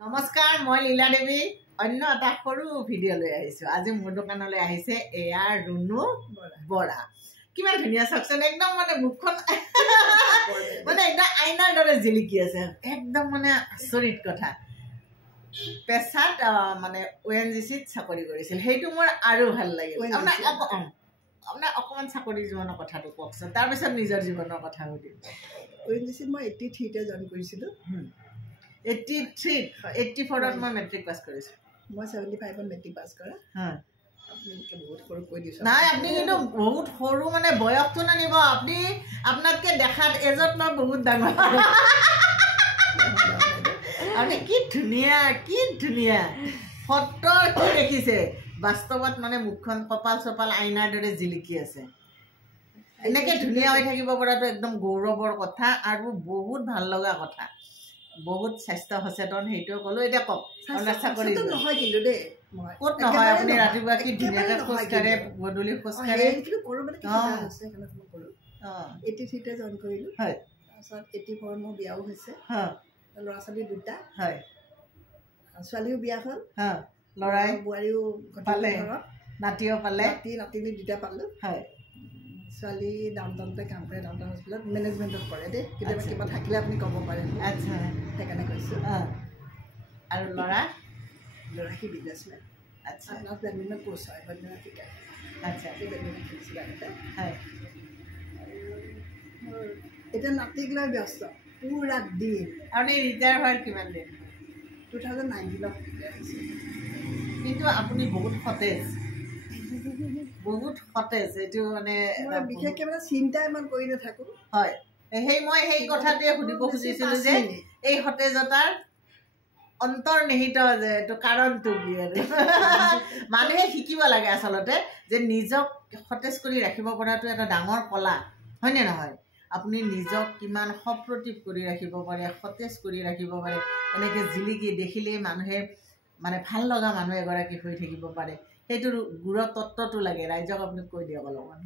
নমস্কাৰ, মই লীলা দেৱী অন্য এটা সৰু ভিডিঅ' লৈ আহিছোঁ। আজি মোৰ দোকানলৈ আহিছে এয়া ৰুণু বৰা। কিমান ধুনীয়া চাওকচোন, একদম মানে মুখখন মানে একদম আইনাৰ দৰে জিলিকি আছে। একদম মানে আচৰিত কথা। পেছাত মানে ONGCত চাকৰি কৰিছিল, সেইটো মোৰ আৰু ভাল লাগিল। আপোনাৰ অকণমান চাকৰি জীৱনৰ কথাটো কওকচোন, তাৰপিছত নিজৰ জীৱনৰ কথা সুধিম। ONGCত মই 83তে জইন কৰিছিলোঁ। 84ত মই মেট্ৰিক পাছ কৰিছোঁ। মই 75ত মেট্ৰিক পাছ কৰা। আপোনালোকে বহুত সৰু কৈ দিছোঁ। নাই, আপুনি কিন্তু বহুত সৰু, মানে বয়সটো নানিব। আপুনি আপোনাতকৈ দেখাত এজত মই বহুত ডাঙৰ। আপুনি কি ধুনীয়া, কি ধুনীয়া ফটো কি দেখিছে। বাস্তৱত মানে মুখখন কপাল চপাল আইনাৰ দৰে জিলিকি আছে। এনেকৈ ধুনীয়া হৈ থাকিব পৰাটো একদম গৌৰৱৰ কথা আৰু বহুত ভাল লগা কথা। বহুত স্বাস্থ্য সচেতন, সেইটোও ক'লো। এতিয়া কওক, আপোনাৰ চাকৰি নহয় কিন্তু দেই, ক'ত নহয়? আপুনি ৰাতিপুৱা কি ধুনীয়াকৈ খোজকাঢ়ে, গধূলি খোজকাঢ়ে। 83তে জইন কৰিলোঁ। হয়, তাৰপিছত 84ত মোৰ বিয়াও হৈছে। ল'ৰা ছোৱালী দুটা। হয়, ছোৱালীও বিয়া হ'ল, ল'ৰাই বোৱাৰীও পালে, নাতিও পালে, নাতিনী দুটা পালোঁ। হয়, ছোৱালী ডাউনটাউনতে কাম কৰে, ডাউনটাউন হস্পিটেলত মেনেজমেণ্টত কৰে দেই। কেতিয়াবা কিবা থাকিলে আপুনি ক'ব পাৰে। আচ্ছা, সেইকাৰণে কৈছোঁ। আৰু ল'ৰা সি বিজনেছমেন। আচ্ছা, আপোনাৰ বেডমিণ্টন কোচ হয়, বেডমিণ্টন শিকায়। আচ্ছা, বেডমিণ্টন খেলিছিলোঁ আগতে। হয়, আৰু এতিয়া নাতিক লৈ ব্যস্ত পুৰা দিন। আপুনি ৰিটায়াৰ হোৱাৰ কিমান দিন? 2019ত আহিছোঁ। কিন্তু আপুনি বহুত সতেজ, বহুত সতেজ। এইটো মানে বিশেষকৈ মানে চিন্তা ইমান কৰি নাথাকোঁ। হয়, মই সেই কথাটোৱে সুধিব খুজিছিলোঁ যে এই সতেজতাৰ অন্তৰ্নিহিত যে এইটো কাৰণটো কি? আৰু মানুহে শিকিব লাগে আচলতে যে নিজক সতেজ কৰি ৰাখিব পৰাটো এটা ডাঙৰ কলা, হয়নে নহয়? আপুনি নিজক কিমান সপ্ৰতিভ কৰি ৰাখিব পাৰে, সতেজ কৰি ৰাখিব পাৰে, এনেকৈ জিলিকি দেখিলেই মানুহে মানে ভাল লগা মানুহ এগৰাকী হৈ থাকিব পাৰে। সেইটোৰ গুড় তত্ত্বটো লাগে, ৰাইজক আপুনি কৈ দিয়ক অলপমান।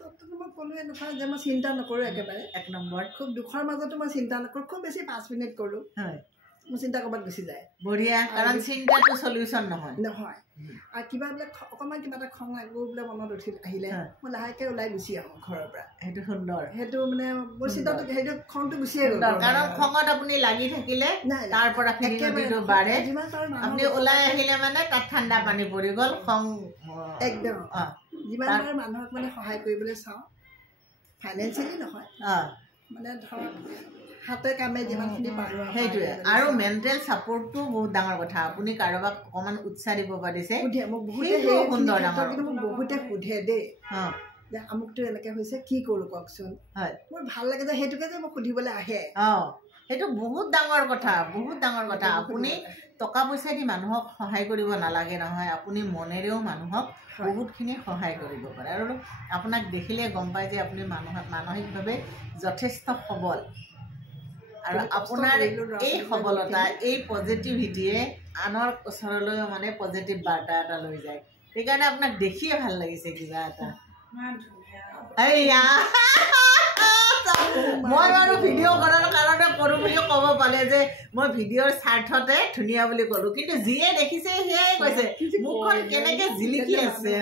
তত্ত্বটো মই ক'লোৱে নহয় যে মই চিন্তা নকৰোঁ একেবাৰে। 1 নম্বৰ, খুব দুখৰ মাজতো মই চিন্তা নকৰোঁ। খুব বেছি 5 মিনিট কৰোঁ, হয়, মোৰ চিন্তা ক'ৰবাত গুচি যায়। বঢ়িয়া, কাৰণ চিন্তাটো চলিউশ্যন নহয়। আৰু কিবা বোলে অকণমান কিবা এটা খং লাগো বোলে মনত আহিলে মই লাহেকৈ ওলাই গুচি আহোঁ ঘৰৰ পৰা। সেইটো সুন্দৰ, সেইটো মানে মোৰ চিন্তাটো, সেইটো খংটো গুচিয়ে গ'ল। কাৰণ খঙত আপুনি লাগি থাকিলে তাৰ পৰা ফিলিংটো বাঢ়ে। আপুনি ওলাই আহিলে মানে তাত ঠাণ্ডা পানী পৰি গ'ল, খং একদম। যিমান পাৰোঁ মানুহক মানে সহায় কৰিবলৈ চাওঁ, ফাইনেন্সিয়েলি নহয়, মানে ধৰক হাতে কামে যিমানখিনি পাৰোঁ। সেইটোৱে। আৰু মেণ্টেল ছাপৰ্টটো বহুত ডাঙৰ কথা। আপুনি কাৰোবাক অকণমান উৎসাহ দিব পাৰিছে, সোধে মোক বহুতে, সুন্দৰ ডাঙৰ। কিন্তু মোক বহুতে সোধে দেই যে আমুকটো এনেকৈ হৈছে, কি কৰোঁ কওকচোন। হয়, মোৰ ভাল লাগে যে সেইটোকে যে মোক সুধিবলৈ আহে। সেইটো বহুত ডাঙৰ কথা, বহুত ডাঙৰ কথা। আপুনি টকা পইচা দি মানুহক সহায় কৰিব নালাগে নহয়, আপুনি মনেৰেও মানুহক বহুতখিনি সহায় কৰিব পাৰে। আৰু আপোনাক দেখিলে গম পায় যে আপুনি মানসিকভাৱে যথেষ্ট সবল। আৰু আপোনাৰ এই সবলতা, এই পজিটিভিটিয়ে আনৰ ওচৰলৈও মানে পজিটিভ বাৰ্তা এটা লৈ যায়। সেইকাৰণে আপোনাক দেখিয়ে ভাল লাগিছে কিবা এটা। মই বাৰু ভিডিঅ' কৰাৰ কাৰণে কৰোঁ বুলি ক'ব পাৰে যে মই ভিডিঅ'ৰ স্বাৰ্থতে ধুনীয়া বুলি ক'লোঁ, কিন্তু যিয়ে দেখিছে সেয়াই কৈছে মুখখন কেনেকৈ জিলিকি আছে।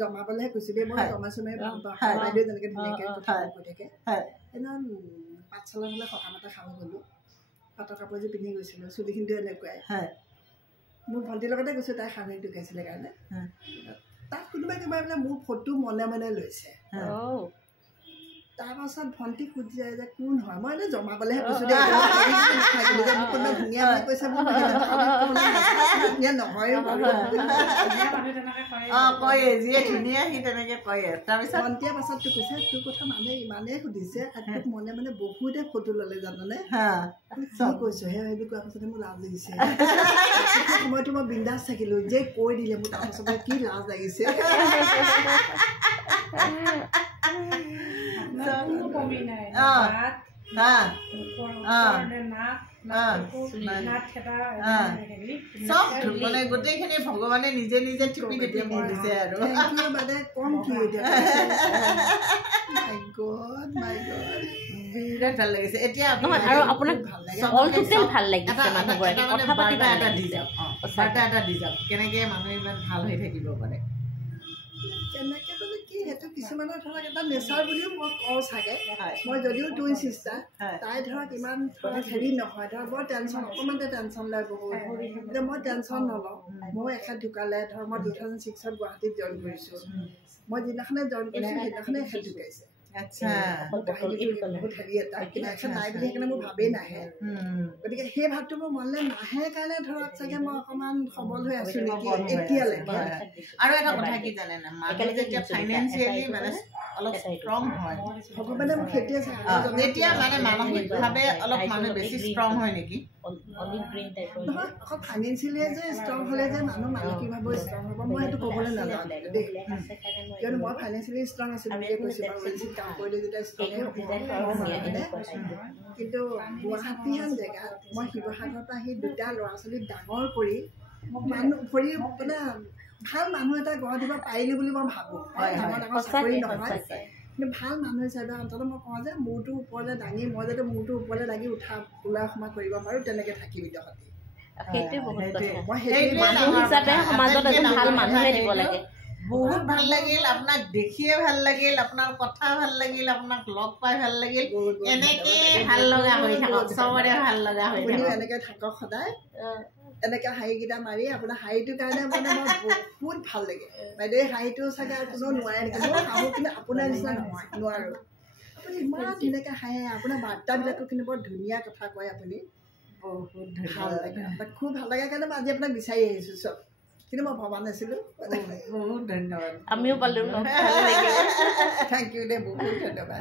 জমাবলৈহে কৈছোঁ দেই, মই জমা চমাই ভাল পাওঁ। বাইদেউ যেনেকৈ ধুনীয়াকৈ কথা কৈ থাকে। সেইদিনাখন পাঠশালালৈ সকাম এটা খাব গ'লোঁ, পাটৰ কাপোৰযোৰ পিন্ধি গৈছিলোঁ, চুলিখিনিটো এনেকুৱাই। মোৰ ভণ্টিৰ লগতে গৈছোঁ, তাই শাহুৱেক ঢুকাইছিলে কাৰণে। তাত কোনোবাই কোনোবাই মানে মোৰ ফটো মনে মনে লৈছে। তাৰপাছত ভণ্টিক সুধি যায় যে কোন হয়। মই এনেই জমাবলৈহে কৈছোঁ দেই, মোক কোনোবাই ধুনীয়া বুলি কৈছে, মোৰ ধুনীয়া নহয়। কয়ে যিয়ে ধুনীয়া সি তেনেকৈ কয়ে। তাৰপিছত ভণ্টিয়ে পাছততো কৈছে তোৰ কথা মানুহে ইমানেই সুধিছে, তোক মনে মনে বহুতে ফটো ল'লে জানানে। কি কৈছোঁ সেই সেইবোৰ কোৱাৰ পাছতে মোৰ লাজ লাগিছে। সময়তো মই বিন্দাছ থাকিলোঁ, যে কৈ দিলে মোৰ তাৰপাছতে কি লাজ লাগিছে। মানে গোটেইখিনি ভগৱানে নিজে নিজে টিপি টিপি দি দিছে আৰু বিৰাট ভাল লাগিছে। এতিয়া আৰু আপোনাক ভাল লাগিছে মানুহগৰাকী কথা পাতিব এটা দি যাওক, বাৰ্তা এটা দি যাওক, কেনেকে মানুহ ইমান ভাল হৈ থাকিব পাৰে। কেনেকৈ মানে কি সেইটো কিছুমানৰ ধৰক এটা নেচাৰ বুলিও মই কওঁ চাগে। মই যদিও টুইন চিষ্টাৰ, তাই ধৰক ইমান ধৰক হেৰি নহয়, ধৰক বৰ টেনশ্যন অকণমানতে টেনশ্যন লয় বহুত। এতিয়া মই টেনশ্যন নলওঁ। মই এখেত ঢুকালে ধৰক মই 2006 গুৱাহাটীত জইন কৰিছোঁ। মই যিদিনাখনে জইন কৰিছোঁ সেইদিনাখনে এখেত ঢুকাইছে। বহুত হেৰি এটা কিন্তু এখেত নাই বুলি সেইকাৰণে মোৰ ভাবেই নাহে। গতিকে সেই ভাৱটো মোৰ মনলৈ নাহে কাৰণে ধৰক চাগে মই অকণমান সবল হৈ আছোঁ নেকি এতিয়ালৈকে। আৰু এটা কথা কি জানে না, মানুহ যেতিয়া ফাইনেন্সিয়েলি মানে অলপ ষ্ট্ৰং হয়, ভগৱানে মোক সেইটোৱে চাই তেতিয়া মানে মানসিকভাৱে অলপ মানুহ বেছি ষ্ট্ৰং হয় নেকি। নহয় অকল ফাইনেন্সিয়েলি যে ষ্ট্ৰং হ'লে যে মানুহ মানসিকভাৱেও ষ্ট্ৰং হ'ব মই সেইটো ক'বলৈ নাজানো দেই। কিয়নো মই ফাইনেন্সিয়েলি ষ্ট্ৰং আছিলোঁ বুলিয়ে কৈছোঁ বাৰু, বেছি কাম কৰিলে যেতিয়া ষ্ট্ৰঙে হ'ব। কিন্তু গুৱাহাটীহেন জেগাত মই শিৱসাগৰৰ পৰা আহি দুটা ল'ৰা ছোৱালী ডাঙৰ কৰি মানুহ কৰি মানে ভাল মানুহ এটা গঢ় দিব পাৰিলোঁ বুলি মই ভাবোঁ। ডাঙৰ ডাঙৰ চাকৰি নহয় কিন্তু ভাল মানুহ হিচাপে অন্ততঃ মই কওঁ যে মূৰটো ওপৰলৈ দাঙি মই যাতে মূৰটো ওপৰলৈ দাঙি ওলা সোমাই কৰিব পাৰোঁ তেনেকৈ থাকি বিদেশতে। বহুত ভাল লাগিল আপোনাক দেখিয়ে ভাল লাগিল, আপোনাৰ কথা ভাল লাগিল, আপোনাক লগ পাই ভাল লাগিল। এনেকে ভাল লগা হৈ থাকক, চবৰে ভাল লগা হৈ থাকক, এনেকৈ থাকক সদায়। এনেকৈ হাঁহিকেইটা মাৰি আপোনাৰ হাঁহিটোৰ কাৰণে মানে মই বহুত ভাল লাগে বাইদেউ। হাঁহিটো চাগে আৰু কোনেও নোৱাৰে নেকি, মই হাঁহো কিন্তু আপোনাৰ নিচিনা নহয়, নোৱাৰোঁ। আপুনি ইমান ধুনীয়াকৈ হাঁহে, আপোনাৰ বাৰ্তাবিলাকো কিন্তু বৰ ধুনীয়া কথা কয় আপুনি। বহুত ভাল লাগে, আপোনাক খুব ভাল লাগে কাৰণে মই আজি আপোনাক বিচাৰি আহিছোঁ চব, কিন্তু মই ভবা নাছিলোঁ। বহুত ধন্যবাদ, আমিও পালোঁ। থেংক ইউ দেই, বহুত ধন্যবাদ।